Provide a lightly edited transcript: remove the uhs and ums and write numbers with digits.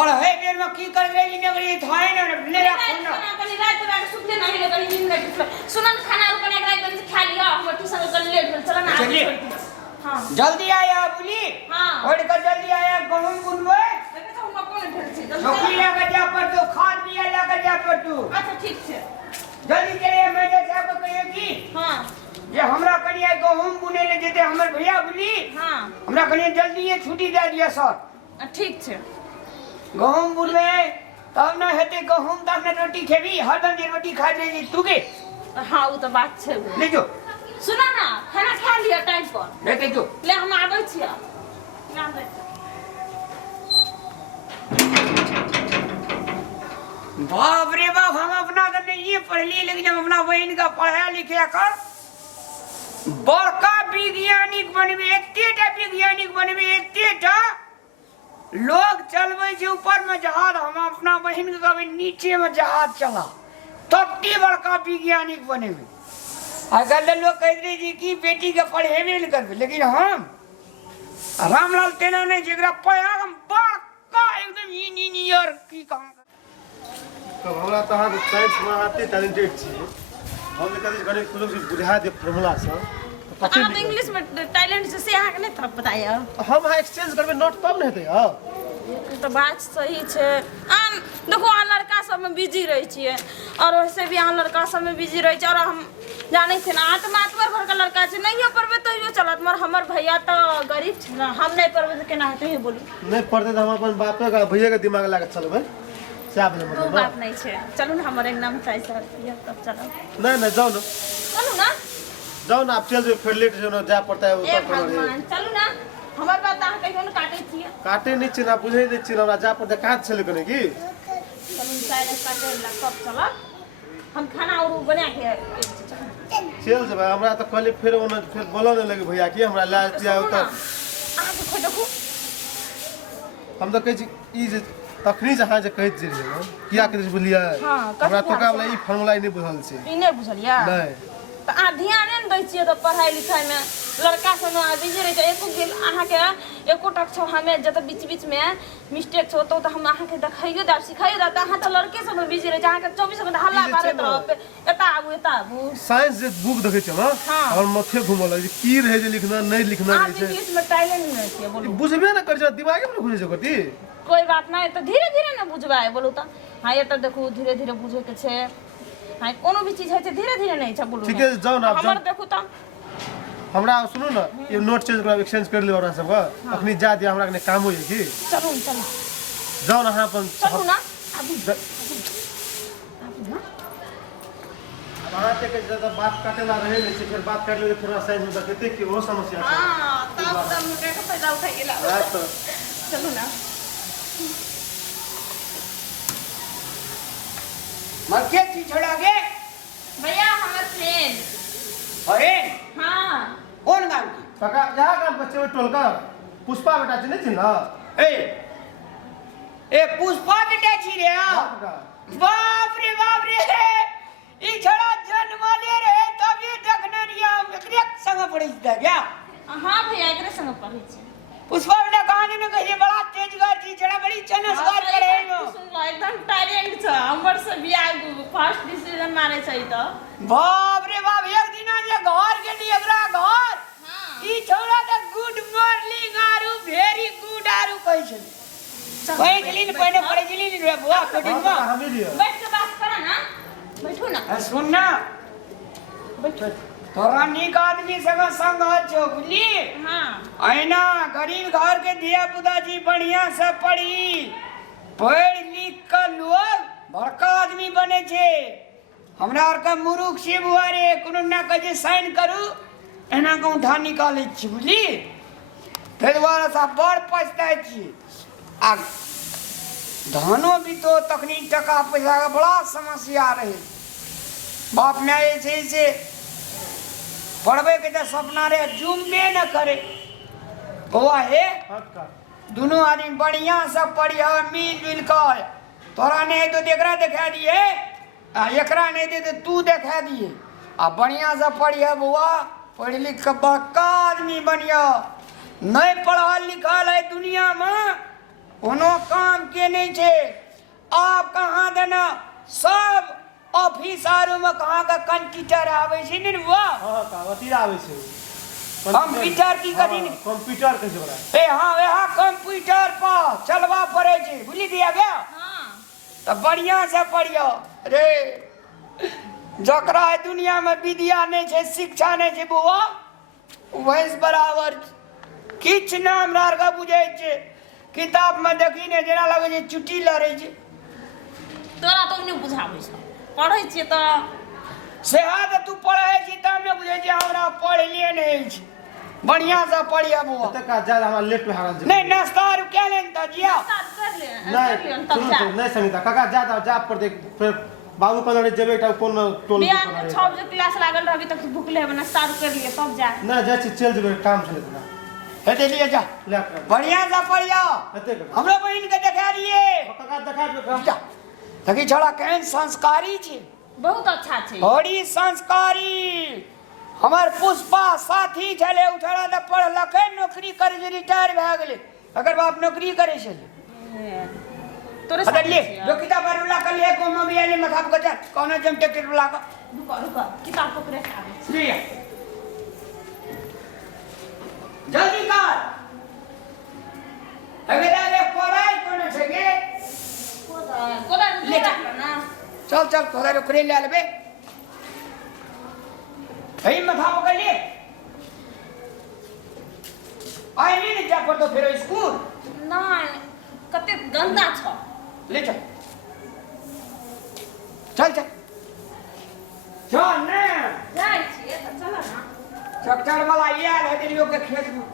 और है बेर में की कर रही नगरी थाए न लेरा खून कनी रात रात सुते नहीं ले कनी नींद नहीं सुनन खाना रुकने एक रात से खा लिया हम ट्यूशन कर लेट हो चला ना चलिए हां जल्दी आया बुली हां और कर जल्दी आया गहुम गुनवे देखो तो हम कौन ढेर छी नौकरी लगा जा पर तो खाद बिया लगा जा पर तू अच्छा ठीक है जल्दी चले मैनेजर साहब को कहिए कि हां ये हमरा कनिया गहुम बुने ले देते हमर भैया बुली हां हमरा कनिया जल्दी ये छुट्टी दे दिया सर ठीक है गहुम बुनवे तब ना हेते गहुम तब ना रोटी खेबी हरदम जे रोटी खा रही तू के हां वो तो बात छे ले जो सुना ना खाना खा लिया टाइम पर लेके जो ले हम आबै छियै नाम दे बाप रे बाप हम अपना तो नहीं ये पढ़ लिए लेकिन हम अपना बहन का पढ़ा लिखा कर बड़का वैज्ञानिक बनबे एतेटा वैज्ञानिक बनबे एतेटा लोग चलबे छै ऊपर में जहाज हम अपना बहन के कहबे नीचे में जहाज चला तत्ते बड़का वैज्ञानिक बनेबे अगर लोग कह रहे जी कि बेटी के पढ़ेबे नहीं करबे लेकिन हम रामलाल तेना नहीं जेकरा पढ़ा हम बड़का एकदम इंजीनियर की काम तब हमरा तो अहाँ साइंस में आते टैलेंटेड छी हम कभी गणित कुछ बुझा दे फार्मूला से आप इंग्लिश में टैलेंट से अहाँ के नहीं था बताया हम हाँ एक्सचेंज करबे नोट तब नहीं हेतै हां तो बात सही छे हम देखो आ लड़का सब में बिजी रही छिए और वैसे भी अहाँ लड़का सब में बिजी रही छ और हम जाने थे ना तो मातवर घर का लड़का छे नहीं पढ़बे तो यो चलत मगर हमर भैया तो गरीब छे ना हम नहीं पढ़बे तो केना हेतै बोलू नहीं पढ़ते तो हम अपन बापे का भैया के दिमाग लगा चलबे साहब ने वो मतलब बात नहीं छे चलू ना हमर एकदम चाय सर ये तब चलो नहीं जाओ ना चलू ना जाओ ना आप चल जो फिर लेट जो जा पड़ता है ए उतर पड़े भगवान चलू ना हमर बात अहाँ कहियो न काटे छिए काटे नहीं छी ना बुझे नहीं छी ना जा पड़ता कहां चले कने की चलू चाय काटे ला कब चला हम खाना और बना के चल जब हमरा तो कहले फिर बोलो नहीं लगे भैया की हमरा ला दिया उतर अहाँ के खोइ देखू हम तो कह छी ई जे तखनी जहां जे कहत जे रहिए किया करे बोलिए हां हमरा तो का वाला ई फार्मूला नहीं बुझल छै ई नहीं बुझलिया नहीं तो आ ध्यान नहीं दै छिए तो पढ़ाई लिखाई में लड़का सब बिजी रहे एको गेल अहाँ के एको टक छो हमें जत बीच बीच में मिस्टेक छो तो हम अहाँ के देखाइयो दा सिखाइयो दा अहाँ तो लड़के सब में बिजी रहे अहाँ के 24 घंटा हल्ला मारत रहो एता आबू साइंस जे बुक देखे छ ना और माथे घुमल की रहे जे लिखना नहीं लिखना आप इंग्लिश में टैलेंट नहीं छिए बोलू बुझबे ना कर जा दिमाग में घुसे जकती कोई बात नहीं तो धीरे धीरे ना बुझबा है बोलू तो हां ये तो देखू धीरे धीरे बुझे के छे हां कोनो भी चीज है छै धीरे धीरे नहीं छ बोलू ठीक है जाओ ना हमर देखू तो हमरा सुनो ना ये नोट चेंज करा एक्सचेंज कर लियो हमरा सब अखनी जा दिया हमरा के काम होई की चलू चलो जाओ ना हां अपन चलू ना अभी वहां तक ज्यादा बात काटेला रहे नहीं छै फिर बात कर ले फिर साइंस में देखते कि वो समस्या है हां तब मुझे का फायदा उठा गेला तो चलू ना मक्के की छोड़ा के भैया हमार फ्रेंड अरे हां कौन गांव की काका यहाँ का बच्चे टोल का पुष्पा बेटा जी नहीं चिन्ह ए पुष्पा बेटा छी रे बाप रे ई छोड़ा जन्म ले रे तब ये देखने रिया एकरे संग पड़ी था क्या हां भैया एकरे संग पढ़ी छी पुष्पा बेटा कहां ने कहिए बड़ा तेजगार छी छोड़ा बड़ी चनसगार करे सुन लो एकदम टैलेंट छ हमर से बियाह फर्स्ट डिसीजन माने छै त बाप रे बाप एक दिन जे घर के लिए एकरा घर ई छोड़ा त गुड मॉर्निंग आरु वेरी गुड आरु कहै छै कहै छली ने पहले पढ़ै छली ने रे बुआ कोटिंग में हम ही लियो बैठ के बात करा ना बैठो ना सुन ना बैठो तोरा नीक आदमी संग छो बुझली हां ऐना गरीब घर के दिया पुता जी बढ़िया से पढ़ी पढ़ लिख कर लोग बड़का आदमी बने छे हमरा आर का मुरुख से बुआ रे कोनो ना कहे साइन करू एना को उठा निकाले छी बुझली ते द्वारा सा बड़ पछताय छी आ धानो भी तो तखनी टका पैसा का बड़ा समस्या रहे बाप ने से पढ़बे के तो सपना रे जुम्मे न करे बउआ हे दोनों आदमी बढ़िया से पढ़िया मिल कर तोरा नहीं तो एकरा देखा दिए आ एकरा नहीं दे तो तू देखा दिए आ बढ़िया से पढ़िया बउआ पढ़ लिख के बड़का आदमी बनिया नहीं पढ़ल लिखल है दुनिया में कोनो काम के नहीं छे। आप कहाँ देना सब ऑफिसरों में कहाँ का कंप्यूटर आवे छे ने वाह हां का अथी आवे छे कंप्यूटर की कथी ने कंप्यूटर कैसे बना ए हाँ वहाँ कंप्यूटर पर चलवा पड़े छे बुझी दिया गया हाँ तो बढ़िया से पढ़ियो रे जकरा दुनिया में विद्या नहीं छे शिक्षा नहीं छे बुआ वैस बराबर किछ ना हमरा आर का बुझे छे किताब में देखी ने जेना लगे छे चुटी लड़े छे तोरा तो नहीं बुझाबै छ पढ़ै छियै त सेहा तू पढ़े छी तब ने बुझे छी हमरा पढ़लिए नहीं छी बढ़िया से पढ़िया बुआ तक का ज्यादा हमरा लेट पे हारल नहीं नाश्ता और क्या लेन त जिया स्टार्ट कर ले नहीं तब जा नहीं समिता काका ज्यादा जा पर देख फिर बाबू कलर जेबे टा कोन टोल बिहान के 6 बजे क्लास लागल रहबी तक भूखले हेबे ना स्टार्ट कर लिए तब जा ना जा चल जेबे काम चले ना हेते लिए जा लैपटॉप बढ़िया से पढ़िया हेते का हमरो बहन के देखा दिए काका देखा दे जा तकी छोड़ा केहन संस्कारी छी बहुत अच्छा छै बड़ी संस्कारी हमार पुष्पा साथी छले उठड़ा त पढ़लक नौकरी करे जे रिटायर भ गेले अगर बाप नौकरी करे छे तोरे अरे ले जो किताब वाला कर ले को में भी आले मथाप कर जा कौन जम टिकट वाला का रुको किताब पकड़े आवे ले जल्दी कर अगर आले पढ़ाई कोन छे गे कोला ले ले जा। ना चल चल थोड़ा रुकरे ले लेबे हई मथा पकड़ लिए आई नहीं जा पर तो फिर स्कूल नहीं कते गंदा छ ले चल चल चल चल ने जाय छियै त चल ना ट्रैक्टर वाला ये आल है तेरी के खेत में